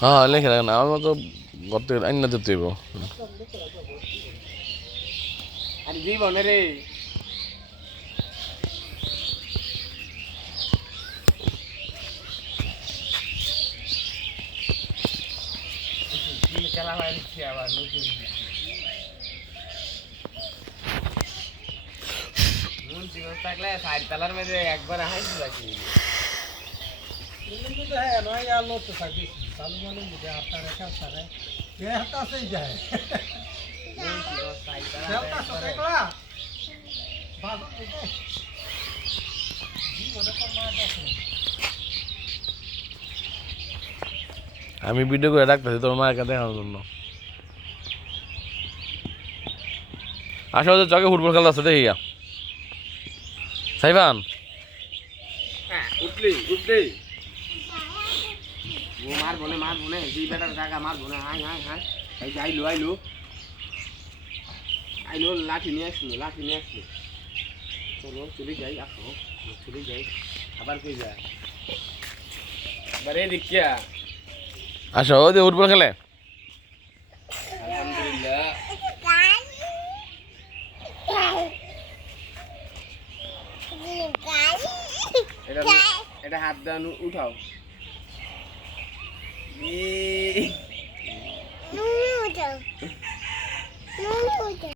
হ্যাঁ লেখে রাখ না আমার তো গত আইনা দিতে হইব আর জীবন রে খেলা হয় আবার নতুন জীবন থাকলে সাইড তালার মধ্যে একবার হাইছি রাখি है ना यार लो तो साथी चालू मालूम मुझे आता है क्या आता है ये हटा से ही जाए चलता सकला बाबा जी मने पर मार दे আমি ভিডিও করে রাখতেছি তোর মায়ের কাছে দেখানোর জন্য আসলে চকে ফুটবল খেলা আছে দেখিয়া সাইবান হ্যাঁ উঠলি ও মার বনে যেই বেটার জায়গা মার বনে হাই এই যে আইলো লাঠি নিয়ে আসলো চলো চলে যাই আসো চলে যাই আবার কই যায় বারে দেখিয়া আসো ওই যে ফুটবল খেলে আলহামদুলিল্লাহ এটা হাত দান উঠাও